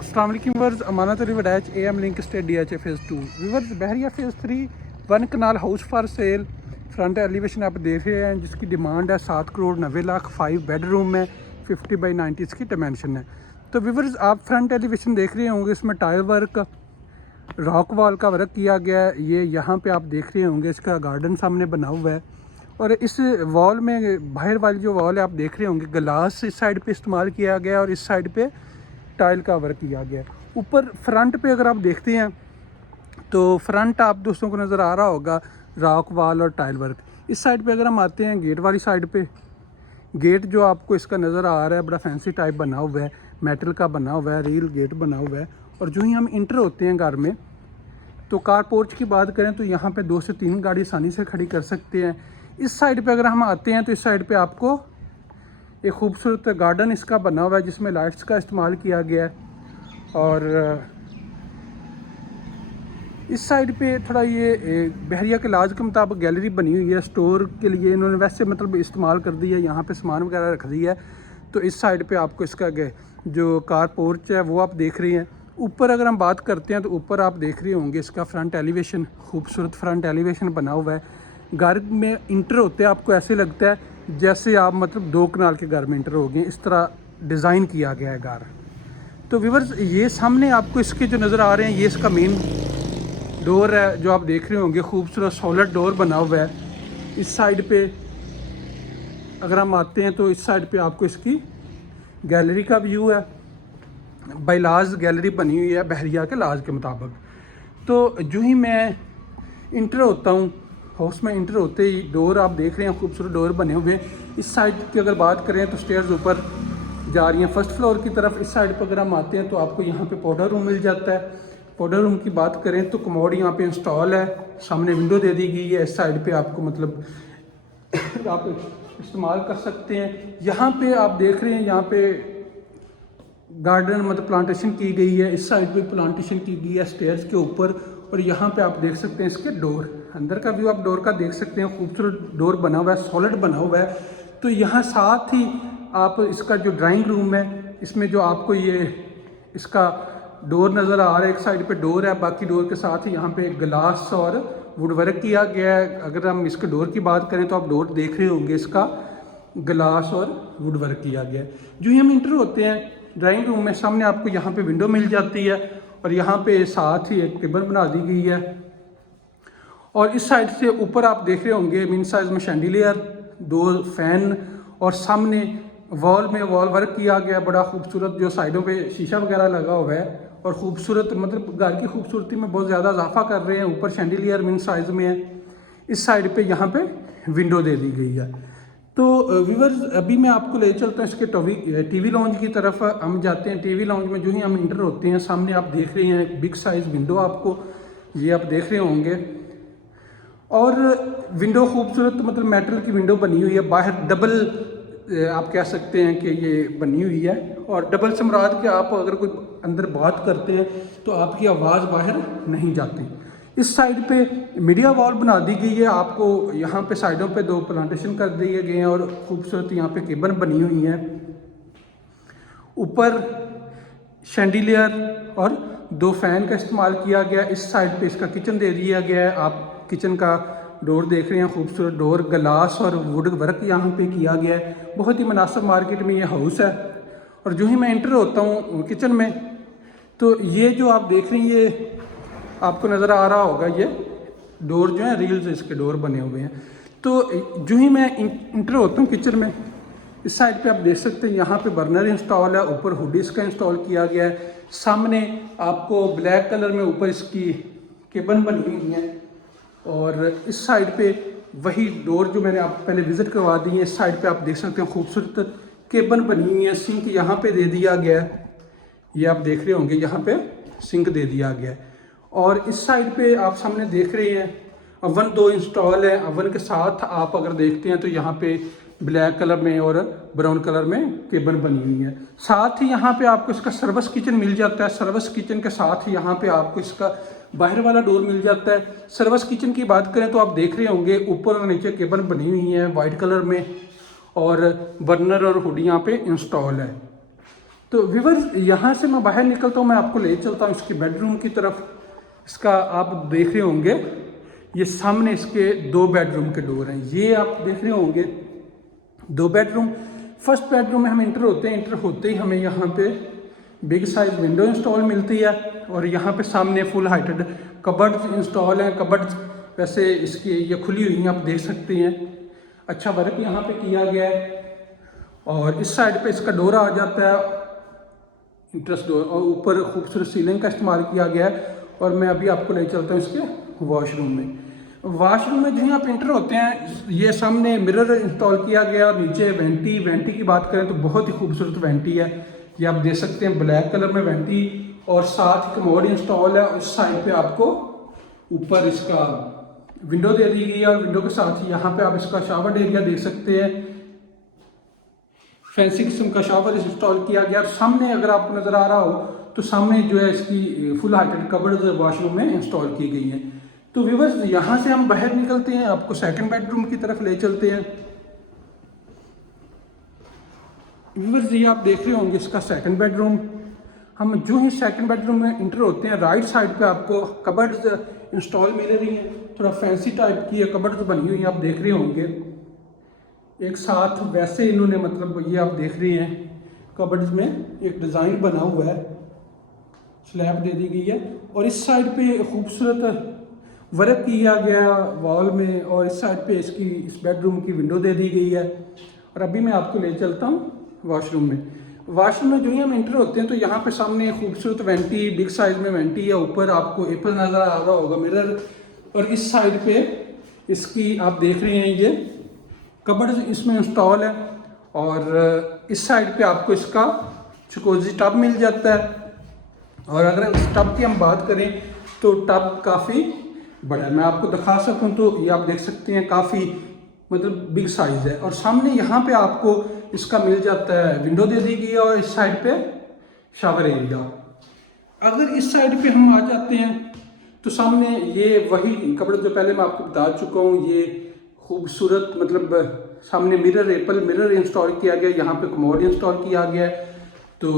अस्सलाम वालेकुम viewers, Amanat Ali Waraich M link state DHA phase 2 viewers, Bahria phase 3 1 kanal house for sale. Front elevation आप देख रहे हैं जिसकी डिमांड है 7,90,00,000। 5 बेडरूम में 50 बाई 90 इसकी डायमेंशन है। तो व्यूअर्स, आप फ्रंट एलिवेशन देख रहे होंगे, इसमें टाइल वर्क, रॉक वॉल का वर्क किया गया है। ये यहाँ पे आप देख रहे होंगे, इसका गार्डन सामने बना हुआ है। और इस वॉल में बाहर वाली जो वॉल है आप देख रहे होंगे, ग्लास इस साइड पे इस्तेमाल किया गया है और इस साइड पे टाइल का वर्क किया गया है। ऊपर फ्रंट पे अगर आप देखते हैं तो फ्रंट आप दोस्तों को नज़र आ रहा होगा रॉक वॉल और टाइल वर्क। इस साइड पे अगर हम आते हैं गेट वाली साइड पे, गेट जो आपको इसका नज़र आ रहा है बड़ा फैंसी टाइप बना हुआ है, मेटल का बना हुआ है, रील गेट बना हुआ है। और जो ही हम इंटर होते हैं घर में, तो कार पोर्च की बात करें तो यहाँ पे 2 से 3 गाड़ी आसानी से खड़ी कर सकते हैं। इस साइड पे अगर हम आते हैं तो इस साइड पे आपको एक खूबसूरत गार्डन इसका बना हुआ है जिसमें लाइट्स का इस्तेमाल किया गया है। और इस साइड पे थोड़ा ये बहरिया के लाज के मुताबिक गैलरी बनी हुई है। स्टोर के लिए इन्होंने वैसे मतलब इस्तेमाल कर दिया है, यहाँ पे सामान वगैरह रख दिया है। तो इस साइड पे आपको इसका जो कार पोर्च है वो आप देख रहे हैं। ऊपर अगर हम बात करते हैं तो ऊपर आप देख रहे होंगे इसका फ्रंट एलिवेशन, खूबसूरत फ्रंट एलिवेशन बना हुआ है। घर में इंटर होते हैं आपको ऐसे लगता है जैसे आप मतलब 2 कनाल के घर में इंटर हो गए, इस तरह डिज़ाइन किया गया है घर। तो व्यूअर्स, ये सामने आपको इसके जो नज़र आ रहे हैं, ये इसका मेन डोर है जो आप देख रहे होंगे, खूबसूरत सॉलिड डोर बना हुआ है। इस साइड पे अगर हम आते हैं तो इस साइड पे आपको इसकी गैलरी का व्यू है। बाइलाज गैलरी बनी हुई है बहरिया के लाज के मुताबिक। तो जो ही मैं इंटर होता हूँ, हाउस में इंटर होते ही डोर आप देख रहे हैं, खूबसूरत डोर बने हुए। इस साइड की अगर बात करें तो स्टेयर्स ऊपर जा रही हैं फर्स्ट फ्लोर की तरफ। इस साइड पर अगर हम आते हैं तो आपको यहाँ पे पाउडर रूम मिल जाता है। पाउडर रूम की बात करें तो कमोड यहाँ पे इंस्टॉल है, सामने विंडो दे दी गई है। इस साइड पे आपको मतलब आप इस्तेमाल कर सकते हैं। यहाँ पे आप देख रहे हैं, यहाँ पे गार्डन मतलब प्लांटेशन की गई है। इस साइड पे प्लांटेशन की गई है स्टेयर्स के ऊपर। और यहाँ पे आप देख सकते हैं इसके डोर, अंदर का व्यू आप डोर का देख सकते हैं। खूबसूरत डोर बना हुआ है, सॉलिड बना हुआ है। तो यहाँ साथ ही आप इसका जो ड्राइंग रूम है, इसमें जो आपको ये इसका डोर नज़र आ रहा है, एक साइड पे डोर है, बाकी डोर के साथ ही यहाँ पे ग्लास और वुड वर्क किया गया है। अगर हम इसके डोर की बात करें तो आप डोर देख रहे होंगे, इसका ग्लास और वुड वर्क किया गया है। जो ही हम इंटर होते हैं ड्राइंग रूम में, सामने आपको यहाँ पे विंडो मिल जाती है और यहाँ पे साथ ही एक टेबल बना दी गई है। और इस साइड से ऊपर आप देख रहे होंगे मिनी साइज में शैंडिलियर, 2 फैन और सामने वॉल में वॉल वर्क किया गया बड़ा खूबसूरत, जो साइडों पे शीशा वगैरह लगा हुआ है। और खूबसूरत मतलब घर की खूबसूरती में बहुत ज़्यादा इजाफा कर रहे हैं। ऊपर शैंडिलियर मिनी साइज में है। इस साइड पे यहाँ पे विंडो दे दी गई है। तो व्यूअर्स, अभी मैं आपको ले चलता हूँ इसके टीवी लॉन्ज की तरफ। हम जाते हैं टीवी लॉन्ज में। जो ही हम इंटर होते हैं, सामने आप देख रहे हैं बिग साइज विंडो, आपको ये आप देख रहे होंगे। और विंडो खूबसूरत मतलब मेटल की विंडो बनी हुई है। बाहर डबल आप कह सकते हैं कि ये बनी हुई है। और डबल से मुराद कि आप अगर कोई अंदर बात करते हैं तो आपकी आवाज़ बाहर नहीं जाती। इस साइड पे मीडिया वॉल बना दी गई है। आपको यहाँ पे साइडों पे 2 प्लांटेशन कर दिए गए हैं और खूबसूरत यहाँ पे केबन बनी हुई है। ऊपर शैंडिलियर और 2 फैन का इस्तेमाल किया गया। इस साइड पे इसका किचन दे दिया गया है। आप किचन का डोर देख रहे हैं, खूबसूरत डोर, ग्लास और वुड वर्क यहाँ पे किया गया है। बहुत ही मुनासिब मार्केट में ये हाउस है। और जो ही मैं एंटर होता हूँ किचन में, तो ये जो आप देख रहे हैं, ये आपको नज़र आ रहा होगा, ये डोर जो है रील्स इसके डोर बने हुए हैं। तो जो ही मैं इंटर होता हूँ किचन में, इस साइड पे आप देख सकते हैं यहाँ पे बर्नर इंस्टॉल है, ऊपर हुड इसका इंस्टॉल किया गया है। सामने आपको ब्लैक कलर में ऊपर इसकी केबन बनी हुई है। और इस साइड पे वही डोर जो मैंने आप पहले विज़िट करवा दी है। इस साइड पे आप देख सकते हैं खूबसूरत केबन बनी हुई है। सिंक यहाँ पे दे दिया गया है, ये आप देख रहे होंगे, यहाँ पे सिंक दे दिया गया है। और इस साइड पे आप सामने देख रहे हैं अवन 2 इंस्टॉल है। अवन के साथ आप अगर देखते हैं तो यहाँ पे ब्लैक कलर में और ब्राउन कलर में केबन बनी हुई है। साथ ही यहाँ पे आपको इसका सर्विस किचन मिल जाता है। सर्विस किचन के साथ ही यहाँ पे आपको इसका बाहर वाला डोर मिल जाता है। सर्विस किचन की बात करें तो आप देख रहे होंगे ऊपर और नीचे केबन बनी हुई है वाइट कलर में, और बर्नर और हुड यहाँ पे इंस्टॉल है। तो व्यूअर्स यहाँ से मैं बाहर निकलता हूँ, मैं आपको ले चलता हूँ इसके बेडरूम की तरफ। इसका आप देख रहे होंगे ये सामने इसके 2 बेडरूम के डोर हैं, ये आप देख रहे होंगे 2 बेडरूम। फर्स्ट बेडरूम में हम इंटर होते हैं, इंटर होते ही हमें यहाँ पे बिग साइज विंडो इंस्टॉल मिलती है और यहाँ पे सामने फुल हाइटेड कबर्ड्स इंस्टॉल हैं। कबर्ड्स वैसे इसकी ये खुली हुई हैं, आप देख सकते हैं, अच्छा वर्क यहाँ पे किया गया है। और इस साइड पे इसका डोर आ जाता है इंट्रेस्ट डोर, और ऊपर खूबसूरत सीलिंग का इस्तेमाल किया गया है। और मैं अभी आपको ले चलता हूँ इसके वॉशरूम में। वॉशरूम में जो ही आप इंटर होते हैं, ये सामने मिरर इंस्टॉल किया गया और नीचे वेंटी की बात करें तो बहुत ही खूबसूरत वेंटी है, ये आप देख सकते हैं ब्लैक कलर में वेंटी, और साथ ही कमोड इंस्टॉल है। उस साइड पे आपको ऊपर इसका विंडो दे दी गई है और विंडो के साथ ही यहाँ पे आप इसका शावर एरिया देख सकते हैं, फैंसी किस्म का शावर इंस्टॉल किया गया। और सामने अगर आपको नज़र आ रहा हो तो सामने जो है इसकी फुल हाइटेड कबर्ड वॉशरूम में इंस्टॉल की गई हैं। तो व्यूअर्स यहाँ से हम बाहर निकलते हैं, आपको सेकंड बेडरूम की तरफ ले चलते हैं। व्यूअर्स ये आप देख रहे होंगे इसका सेकंड बेडरूम। हम जो ही सेकंड बेडरूम में इंटर होते हैं, राइट साइड पे आपको कबर्ड्स इंस्टॉल मिल रही हैं, थोड़ा फैंसी टाइप की है कबर्ड्स बनी हुई हैं, आप देख रहे होंगे एक साथ। वैसे इन्होंने मतलब ये आप देख रहे हैं कबर्ड्स में एक डिज़ाइन बना हुआ है, स्लैब दे दी गई है और इस साइड पे खूबसूरत वर्क किया गया वॉल में, और इस साइड पे इसकी इस बेडरूम की विंडो दे दी गई है। और अभी मैं आपको ले चलता हूँ वॉशरूम में। वॉशरूम में जो ही हम एंटर होते हैं तो यहाँ पे सामने खूबसूरत वेंटी, बिग साइज में वेंटी है, ऊपर आपको एप्पल नज़र आ रहा होगा मिरर, और इस साइड पे इसकी आप देख रहे हैं ये कबर्ड इसमें इंस्टॉल है। और इस साइड पे आपको इसका जकूज़ी टब मिल जाता है। और अगर इस टब की हम बात करें तो टब काफ़ी बड़ा है, मैं आपको दिखा सकूं तो ये आप देख सकते हैं काफ़ी मतलब बिग साइज़ है। और सामने यहाँ पे आपको इसका मिल जाता है विंडो दे दी गई है और इस साइड पे शावर एरिया। अगर इस साइड पे हम आ जाते हैं तो सामने ये वही कपड़े जो पहले मैं आपको बता चुका हूँ, ये खूबसूरत मतलब सामने मिरर, एप्पल मिरर इंस्टॉल किया गया, यहाँ पे कमोड इंस्टॉल किया गया है। तो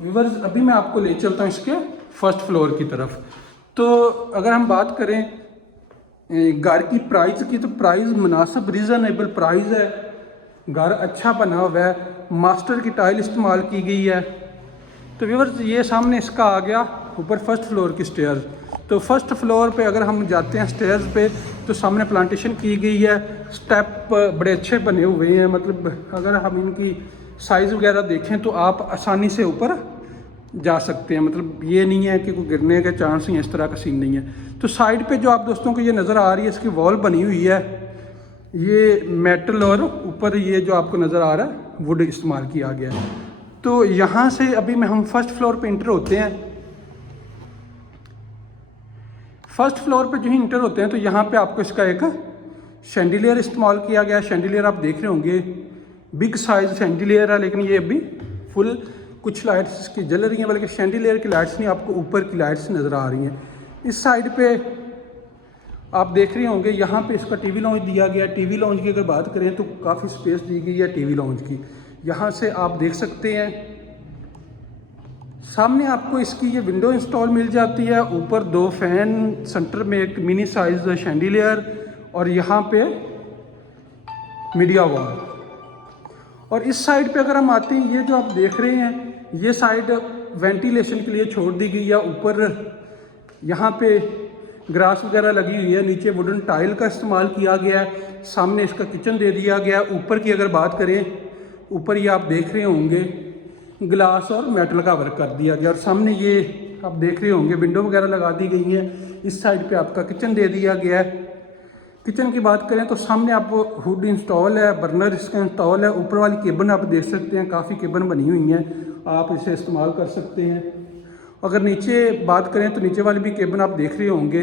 व्यूअर्स अभी मैं आपको ले चलता हूँ इसके फर्स्ट फ्लोर की तरफ। तो अगर हम बात करें घर की प्राइस की, तो प्राइस मुनासिब रीज़नेबल प्राइस है, घर अच्छा बना हुआ है, मास्टर की टाइल इस्तेमाल की गई है। तो व्यूअर्स ये सामने इसका आ गया ऊपर फर्स्ट फ्लोर की स्टेयर्स। तो फर्स्ट फ्लोर पे अगर हम जाते हैं स्टेयर्स पे तो सामने प्लांटेशन की गई है, स्टेप बड़े अच्छे बने हुए हैं, मतलब अगर हम इनकी साइज़ वगैरह देखें तो आप आसानी से ऊपर जा सकते हैं, मतलब ये नहीं है कि कोई गिरने के चांस ही इस तरह का सीन नहीं है। तो साइड पे जो आप दोस्तों को ये नज़र आ रही है इसकी वॉल बनी हुई है, ये मेटल और ऊपर ये जो आपको नज़र आ रहा है वुड इस्तेमाल किया गया है। तो यहाँ से अभी में हम फर्स्ट फ्लोर पे इंटर होते हैं। फर्स्ट फ्लोर पे जो ही इंटर होते हैं तो यहाँ पे आपको इसका एक शैंडिलियर इस्तेमाल किया गया है। शैंडिलियर आप देख रहे होंगे बिग साइज शैंडिलियर है, लेकिन ये अभी फुल कुछ लाइट्स इसकी जल रही हैं, बल्कि शैंडिलियर की लाइट्स नहीं, आपको ऊपर की लाइट्स नज़र आ रही हैं। इस साइड पे आप देख रहे होंगे यहाँ पे इसका टीवी लॉन्च दिया गया। टीवी लॉन्च की अगर बात करें तो काफ़ी स्पेस दी गई है टीवी लॉन्च की, यहाँ से आप देख सकते हैं। सामने आपको इसकी ये विंडो इंस्टॉल मिल जाती है, ऊपर 2 फैन, सेंटर में एक मिनी साइज शैंडिलियर और यहाँ पे मीडिया वॉल। और इस साइड पे अगर हम आते हैं, ये जो आप देख रहे हैं ये साइड वेंटिलेशन के लिए छोड़ दी गई है। ऊपर यहाँ पे ग्रास वगैरह लगी हुई है, नीचे वुडन टाइल का इस्तेमाल किया गया है, सामने इसका किचन दे दिया गया। ऊपर की अगर बात करें, ऊपर ये आप देख रहे होंगे ग्लास और मेटल का वर्क कर दिया गया, और सामने ये आप देख रहे होंगे विंडो वगैरह लगा दी गई हैं। इस साइड पे आपका किचन दे दिया गया है। किचन की बात करें तो सामने आपको हुड इंस्टॉल है, बर्नर इसका इंस्टॉल है, ऊपर वाली केबन आप देख सकते हैं, काफ़ी केबन बनी हुई हैं, आप इसे इस्तेमाल कर सकते हैं। अगर नीचे बात करें तो नीचे वाली भी केबन आप देख रहे होंगे,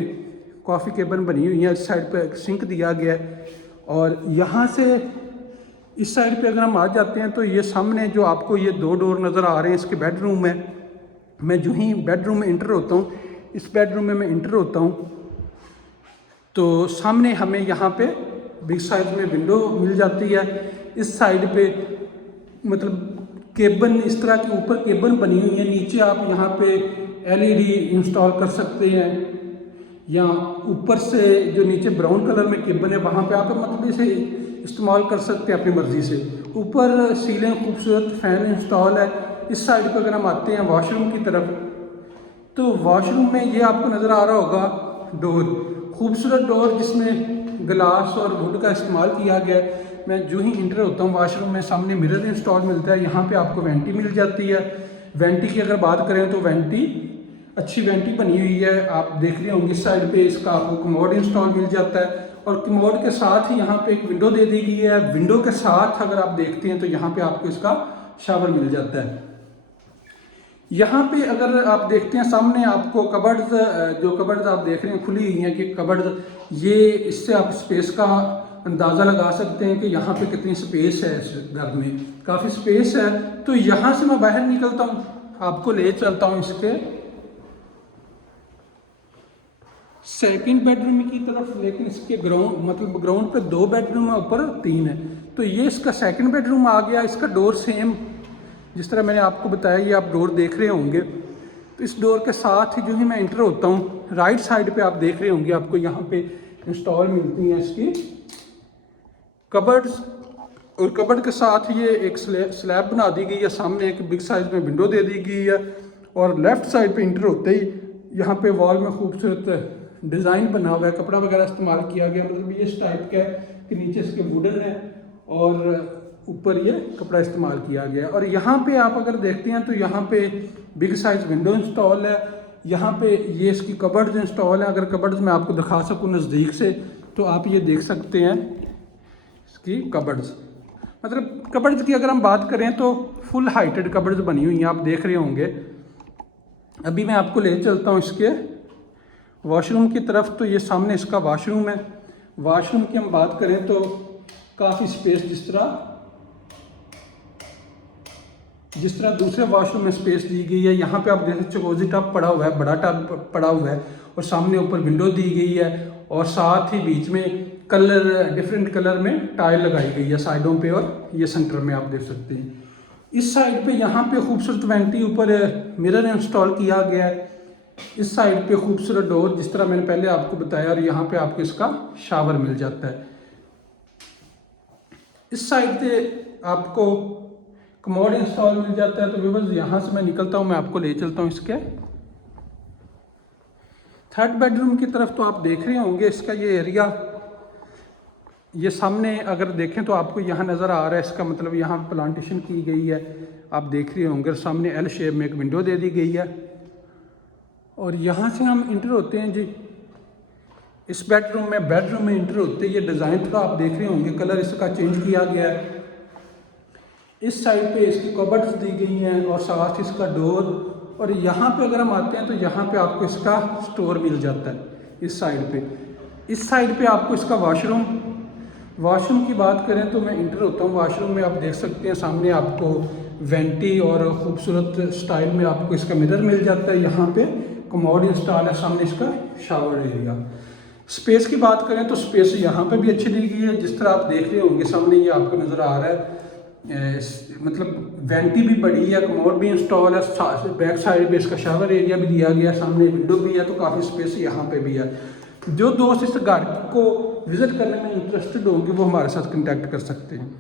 काफ़ी केबन बनी हुई है। इस साइड पे एक सिंक दिया गया है। और यहाँ से इस साइड पे अगर हम आ जाते हैं तो ये सामने जो आपको ये 2 डोर नज़र आ रहे हैं इसके बेडरूम में। मैं जो ही बेडरूम में इंटर होता हूँ, इस बेडरूम में मैं इंटर होता हूँ तो सामने हमें यहाँ पे बिग साइज में विंडो मिल जाती है। इस साइड पे मतलब केबन इस तरह के ऊपर केबन बनी हुई है, नीचे आप यहाँ पे एलईडी इंस्टॉल कर सकते हैं, या ऊपर से जो नीचे ब्राउन कलर में केबन है वहाँ पे आप मतलब इसे इस्तेमाल कर सकते हैं अपनी मर्ज़ी से। ऊपर सीलिंग खूबसूरत फ़ैन इंस्टॉल है। इस साइड पर अगर हम आते हैं वॉशरूम की तरफ, तो वॉशरूम में ये आपको नज़र आ रहा होगा डोर, खूबसूरत डोर जिसमें ग्लास और वुड का इस्तेमाल किया गया है। मैं जो ही इंटर होता हूँ वॉशरूम में, सामने मिरर इंस्टॉल मिलता है, यहाँ पे आपको वेंटी मिल जाती है। वेंटी की अगर बात करें तो वेंटी अच्छी वेंटी बनी हुई है, आप देख रहे होंगे। इस साइड पे इसका आपको कमोड इंस्टॉल मिल जाता है, और कमोड के साथ ही यहाँ पे एक विंडो दे दी गई है। विंडो के साथ अगर आप देखते हैं तो यहाँ पे आपको इसका शावर मिल जाता है। यहाँ पे अगर आप देखते हैं सामने आपको कबर्ड्स, जो कबर्ड्स आप देख रहे हैं खुली हुई हैं कि कबर्ड्स, ये इससे आप स्पेस का अंदाज़ा लगा सकते हैं कि यहाँ पे कितनी स्पेस है। इस घर में काफ़ी स्पेस है। तो यहाँ से मैं बाहर निकलता हूँ, आपको ले चलता हूँ इसके सेकंड बेडरूम की तरफ, लेकिन इसके ग्राउंड मतलब ग्राउंड पे 2 बेडरूम है, ऊपर 3 है। तो ये इसका सेकंड बेडरूम आ गया। इसका डोर सेम जिस तरह मैंने आपको बताया, ये आप डोर देख रहे होंगे। तो इस डोर के साथ ही जो ही मैं इंटर होता हूँ, राइट साइड पे आप देख रहे होंगे आपको यहाँ पे इंस्टॉल मिलती हैं इसकी कबर्ड्स, और कबर्ड के साथ ये एक स्लैब बना दी गई है। सामने एक बिग साइज में विंडो दे दी गई है, और लेफ़्ट साइड पे इंटर होते ही यहाँ पे वॉल में खूबसूरत डिज़ाइन बना हुआ है, कपड़ा वगैरह इस्तेमाल किया गया। मतलब ये इस टाइप का है कि नीचे इसके वुडन है और ऊपर ये कपड़ा इस्तेमाल किया गया है। और यहाँ पे आप अगर देखते हैं तो यहाँ पे बिग साइज विंडो इंस्टॉल है। यहाँ पे ये इसकी कबर्ड्स इंस्टॉल है। अगर कबर्ड्स मैं आपको दिखा सकूँ नज़दीक से, तो आप ये देख सकते हैं इसकी कबर्ड्स। मतलब कबर्ड्स की अगर हम बात करें तो फुल हाइटेड कबर्ड्स बनी हुई हैं, आप देख रहे होंगे। अभी मैं आपको ले चलता हूँ इसके वॉशरूम की तरफ। तो ये सामने इसका वॉशरूम है। वॉशरूम की हम बात करें तो काफ़ी स्पेस, जिस तरह दूसरे वॉशरूम में स्पेस दी गई है, यहाँ पे आप देख सकते हो चकोजी टब पड़ा हुआ है, बड़ा टब पड़ा हुआ है, और सामने ऊपर विंडो दी गई है, और साथ ही बीच में कलर डिफरेंट कलर में टाइल लगाई गई है साइडों पे, और ये सेंटर में आप देख सकते हैं। इस साइड पे यहाँ पे खूबसूरत वेंटी, ऊपर मिरर इंस्टॉल किया गया है। इस साइड पे खूबसूरत डोर जिस तरह मैंने पहले आपको बताया, और यहाँ पे आपको इसका शावर मिल जाता है। इस साइड पे आपको कमोड इंस्टॉल मिल जाता है। तो व्यूअर्स यहाँ से मैं निकलता हूँ, मैं आपको ले चलता हूँ इसके थर्ड बेडरूम की तरफ। तो आप देख रहे होंगे इसका ये एरिया, ये सामने अगर देखें तो आपको यहाँ नज़र आ रहा है, इसका मतलब यहाँ प्लांटेशन की गई है, आप देख रहे होंगे। सामने एल शेप में एक विंडो दे दी गई है, और यहाँ से हम इंटर होते हैं जी इस बेडरूम में इंटर होते हैं। ये डिज़ाइन थोड़ा आप देख रहे होंगे, कलर इसका चेंज किया गया है। इस साइड पे इसकी कबर्ड्स दी गई हैं, और साथ इसका डोर। और यहाँ पे अगर हम आते हैं तो यहाँ पे आपको इसका स्टोर मिल जाता है इस साइड पे। इस साइड पे आपको इसका वॉशरूम की बात करें तो मैं इंटर होता हूँ वॉशरूम में, आप देख सकते हैं सामने आपको वेंटी और खूबसूरत स्टाइल में आपको इसका मिरर मिल जाता है। यहाँ पे कमोड इंस्टॉल है, सामने इसका शावर एरिया। स्पेस की बात करें तो स्पेस यहाँ पे भी अच्छी दी गई है, जिस तरह आप देख रहे होंगे सामने ये आपको नज़र आ रहा है। मतलब वेंटी भी बड़ी है, कमोड भी इंस्टॉल है, बैक साइड पे इसका शावर एरिया भी दिया गया, सामने विंडो भी है, तो काफ़ी स्पेस यहाँ पे भी है। जो दोस्त इस घर को विज़िट करने में इंटरेस्टेड होंगे वो हमारे साथ कॉन्टैक्ट कर सकते हैं।